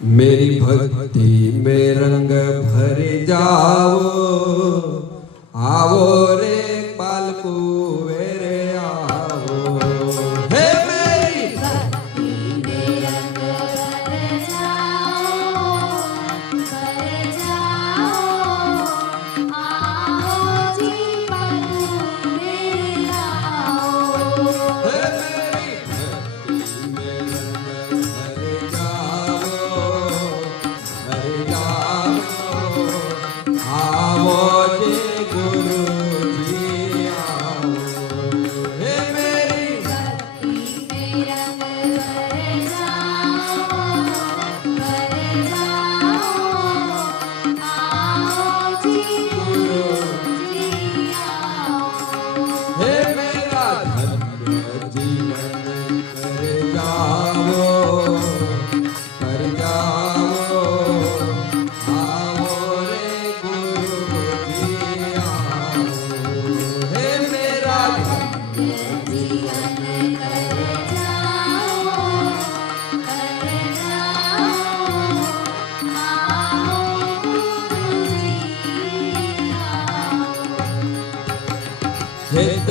मेरी भक्ति में रंग भर जाओ, आओ रे पालकू वेरे आओ। हे मेरी भक्ति में रंग भर जाओ, आओ जी पालकू वेरे आओ। हे मेरी भक्ति में रंग भर जाओ, आओ जी गुरु जी आओ। हे मेरी भक्ति में रंग भर जाओ, आओ जी गुरु जी आओ। हे मेरा धन्य जीवन कर जाओ, आओ रे गुरु जी आओ। हे मेरा जीवन कर जाओ, आओ गुरु जी आओ। हित